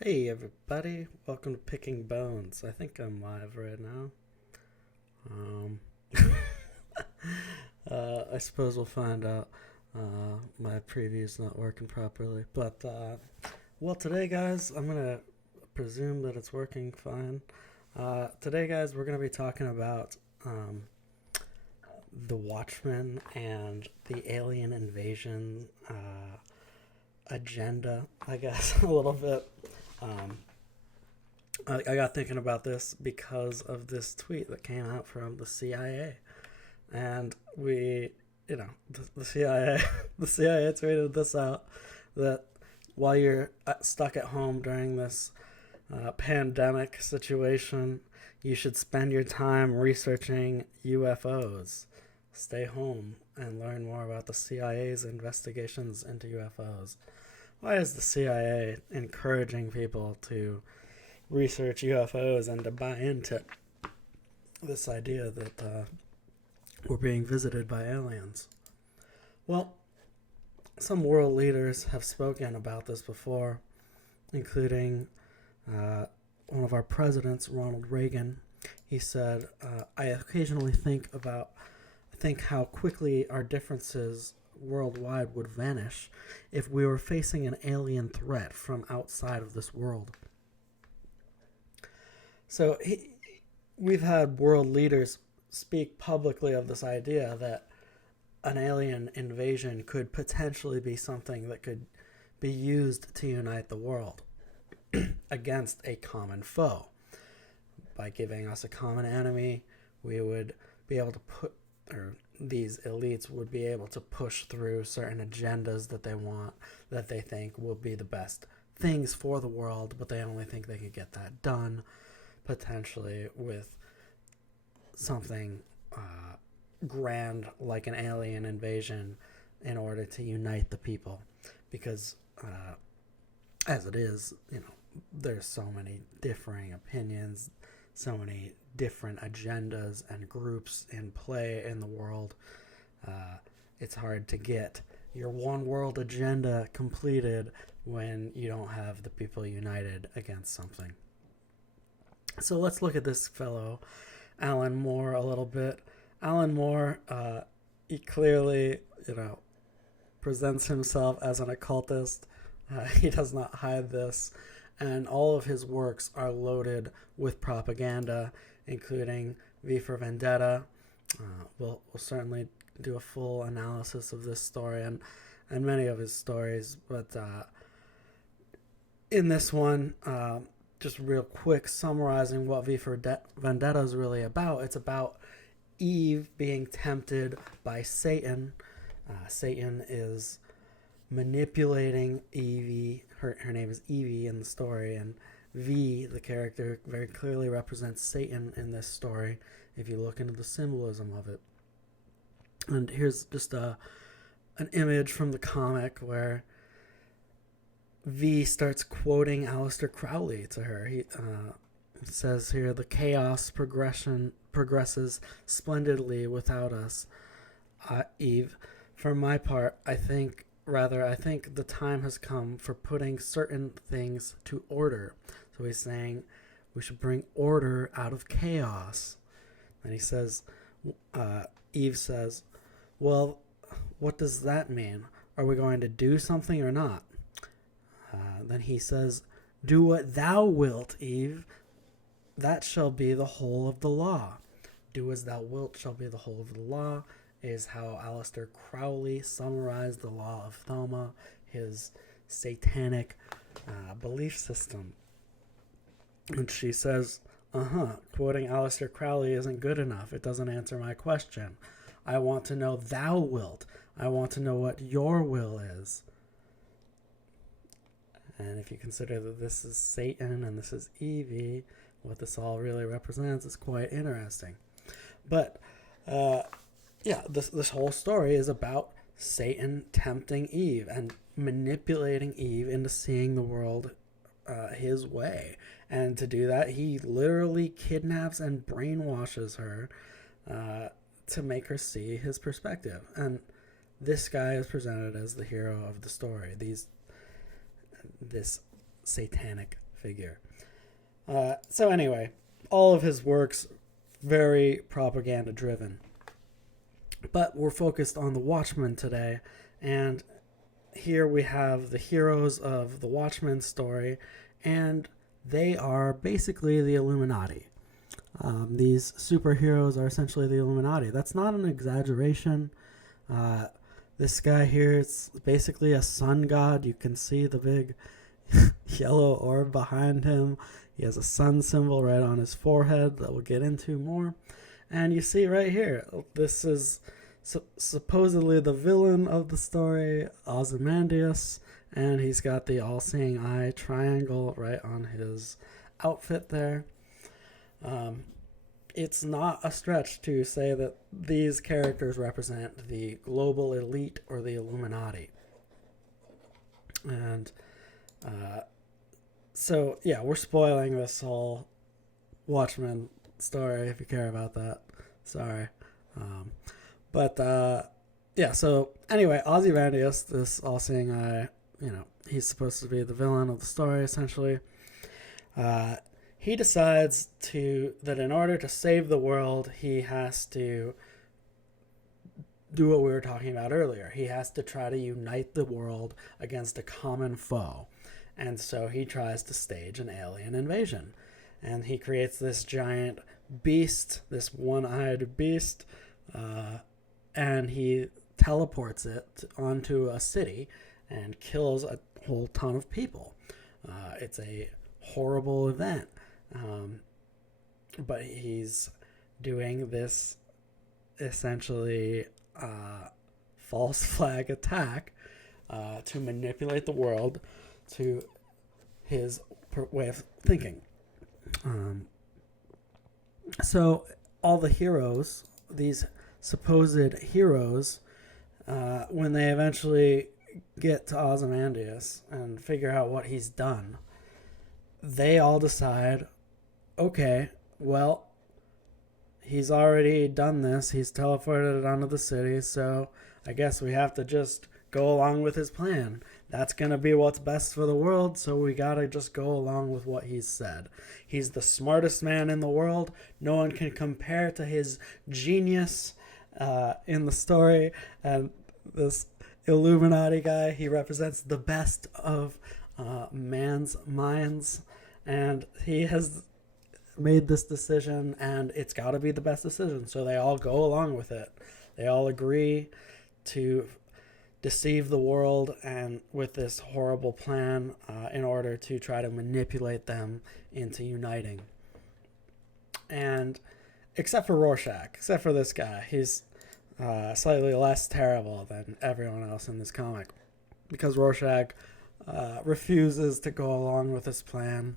Hey everybody, welcome to Picking Bones. I think I'm live right now. Um, I suppose we'll find out. My preview's not working properly, but well, today, guys, I'm gonna presume that it's working fine. Today, guys, we're gonna be talking about the Watchmen and the alien invasion agenda, I guess, a little bit. Um, I got thinking about this because of this tweet that came out from the CIA, and the CIA, the CIA tweeted this out that while you're stuck at home during this pandemic situation, you should spend your time researching UFOs. Stay home and learn more about the CIA's investigations into UFOs. Why is the CIA encouraging people to research UFOs and to buy into this idea that we're being visited by aliens? Well, some world leaders have spoken about this before, including one of our presidents, Ronald Reagan. He said, "I occasionally think how quickly our differences worldwide would vanish if we were facing an alien threat from outside of this world." So we've had world leaders speak publicly of this idea that an alien invasion could potentially be something that could be used to unite the world against a common foe. By giving us a common enemy, we would be able to these elites would be able to push through certain agendas that they want, that they think will be the best things for the world, but they only think they could get that done potentially with something grand like an alien invasion in order to unite the people, because as it is, there's so many differing opinions, so many different agendas and groups in play in the world. It's hard to get your one world agenda completed when you don't have the people united against something. So let's look at this fellow, Alan Moore, a little bit. Alan Moore, he clearly, presents himself as an occultist. He does not hide this, and all of his works are loaded with propaganda, including V for Vendetta. We'll certainly do a full analysis of this story and many of his stories, but in this one, just real quick summarizing what V for Vendetta is really about. It's about Eve being tempted by Satan. Satan is manipulating Evie. Her name is Evie in the story, and V, the character, very clearly represents Satan in this story if you look into the symbolism of it. And here's just an image from the comic where V starts quoting Aleister Crowley to her. He says here, "The chaos progresses splendidly without us, Eve. For my part, I think the time has come for putting certain things to order." So he's saying we should bring order out of chaos. And he says, Eve says, "Well, what does that mean? Are we going to do something or not?" Then he says, "Do what thou wilt, Eve. That shall be the whole of the law." "Do as thou wilt shall be the whole of the law" is how Aleister Crowley summarized the law of Thoma, his satanic belief system. And she says, quoting Aleister Crowley isn't good enough. It doesn't answer my question. I want to know thou wilt. I want to know what your will is. And if you consider that this is Satan and this is Evie, what this all really represents is quite interesting. But this whole story is about Satan tempting Eve and manipulating Eve into seeing the world his way. And to do that, he literally kidnaps and brainwashes her to make her see his perspective. And this guy is presented as the hero of the story. This satanic figure. So anyway, all of his works very propaganda driven. But we're focused on the Watchmen today, and here we have the heroes of the Watchmen story, and they are basically the Illuminati. These superheroes are essentially the Illuminati. That's not an exaggeration. This guy here is basically a sun god. You can see the big yellow orb behind him. He has a sun symbol right on his forehead that we'll get into more. And you see right here, this is supposedly the villain of the story, Ozymandias, and he's got the all-seeing eye triangle right on his outfit there. It's not a stretch to say that these characters represent the global elite or the Illuminati. And so, yeah, we're spoiling this whole Watchmen story if you care about that. Sorry. Yeah, so anyway, Ozymandias, this all-seeing eye, he's supposed to be the villain of the story, essentially. He decides that in order to save the world, he has to do what we were talking about earlier. He has to try to unite the world against a common foe. And so he tries to stage an alien invasion. And he creates this giant beast, this one-eyed beast, and he teleports it onto a city and kills a whole ton of people. It's a horrible event. But he's doing this essentially false flag attack to manipulate the world to his way of thinking. So all the heroes, these supposed heroes, when they eventually get to Ozymandias and figure out what he's done, they all decide, okay, well, he's already done this. He's teleported it onto the city, so I guess we have to just go along with his plan. That's going to be what's best for the world, so we got to just go along with what he's said. He's the smartest man in the world. No one can compare to his genius in the story. And this Illuminati guy, he represents the best of man's minds. And he has made this decision, and it's got to be the best decision. So they all go along with it. They all agree to deceive the world and with this horrible plan in order to try to manipulate them into uniting. And except for Rorschach, except for this guy, he's slightly less terrible than everyone else in this comic, because Rorschach refuses to go along with this plan.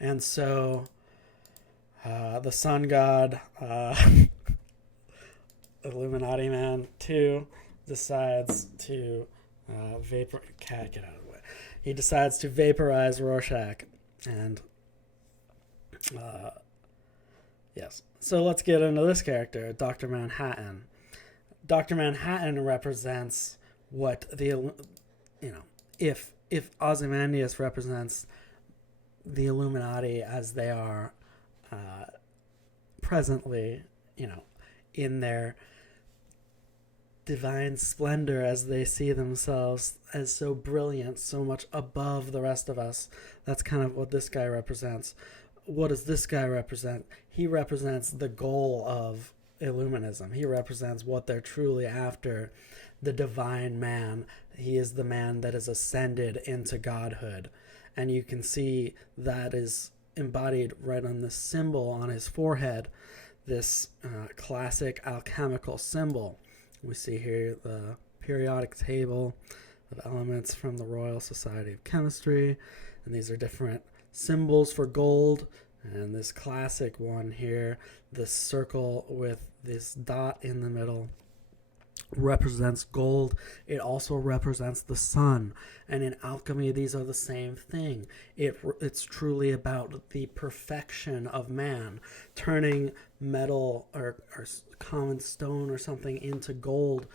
And so the sun god, Illuminati Man 2, decides to get out of the way. He decides to vaporize Rorschach. And yes. So let's get into this character, Dr. Manhattan. Dr. Manhattan represents what if Ozymandias represents the Illuminati as they are presently, in their divine splendor, as they see themselves as so brilliant, so much above the rest of us. That's kind of what this guy represents. What does this guy represent? He represents the goal of Illuminism. He represents what they're truly after, the divine man. He is the man that is ascended into godhood. And you can see that is embodied right on the symbol on his forehead, this classic alchemical symbol. We see here the periodic table of elements from the Royal Society of Chemistry, and these are different symbols for gold. And this classic one here, this circle with this dot in the middle, represents gold. It also represents the sun. And in alchemy, these are the same thing. It's truly about the perfection of man, turning metal or common stone or something into gold.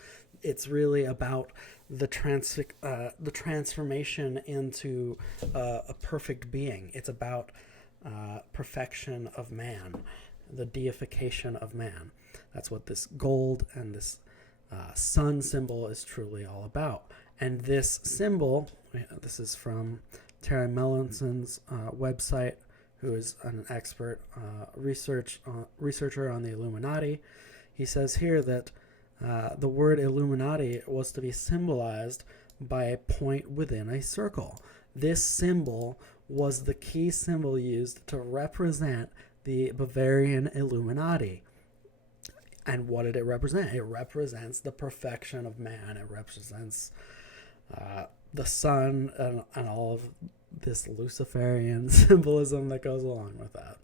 it's really about the transformation into a perfect being. It's about perfection of man, the deification of man. That's what this gold and this sun symbol is truly all about. And this symbol, this is from Terry Mellinson's website, who is an expert researcher on the Illuminati. He says here that the word Illuminati was to be symbolized by a point within a circle. This symbol was the key symbol used to represent the Bavarian Illuminati. And what did it represent? It represents the perfection of man. It represents the sun and all of this Luciferian symbolism that goes along with that.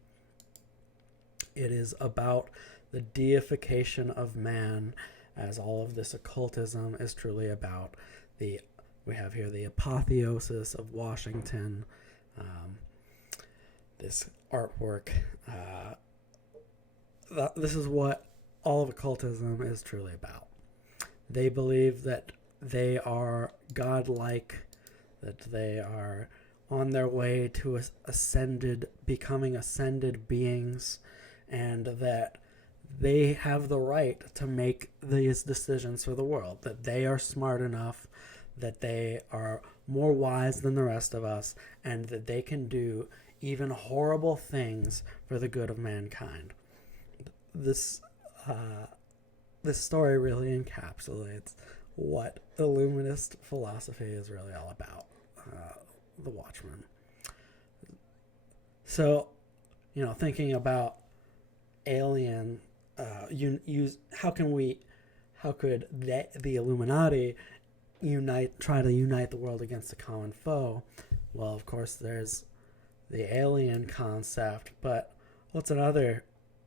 It is about the deification of man, as all of this occultism is truly about. We have here the apotheosis of Washington, this artwork. This is what all of occultism is truly about. They believe that they are godlike, that they are on their way to becoming ascended beings, and that they have the right to make these decisions for the world, that they are smart enough, that they are more wise than the rest of us, and that they can do even horrible things for the good of mankind. This story really encapsulates what Illuminist philosophy is really all about, the Watchmen. So, thinking about alien, how could the Illuminati try to unite the world against a common foe? Well, of course, there's the alien concept, but what's another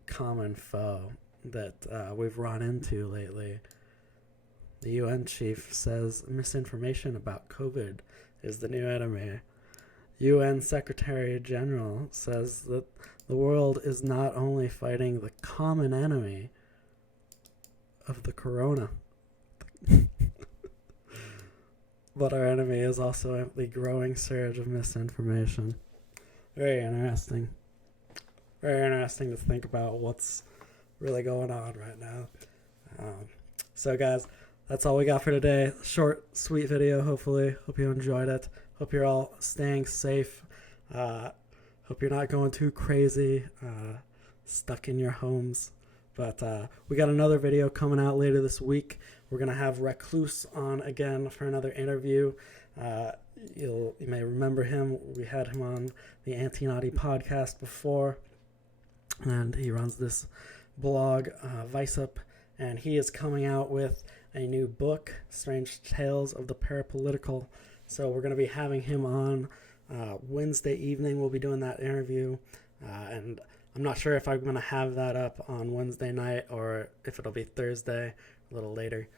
common foe that we've run into lately? The UN chief says misinformation about COVID is the new enemy. UN Secretary General says that the world is not only fighting the common enemy of the corona, but our enemy is also the growing surge of misinformation. Very interesting. Very interesting to think about what's really going on right now. So guys, that's all we got for today. Short, sweet video, hopefully. Hope you enjoyed it. Hope you're all staying safe. Hope you're not going too crazy, stuck in your homes. But we got another video coming out later this week. We're going to have Recluse on again for another interview. You may remember him. We had him on the Anti-Naughty podcast before. And he runs this blog, ViceUp. And he is coming out with a new book, Strange Tales of the Parapolitical. So we're going to be having him on Wednesday evening. We'll be doing that interview. And I'm not sure if I'm going to have that up on Wednesday night or if it'll be Thursday, a little later.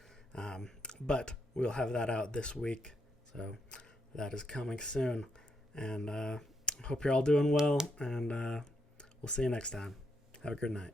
But we'll have that out this week. So that is coming soon. And hope you're all doing well. And we'll see you next time. Have a good night.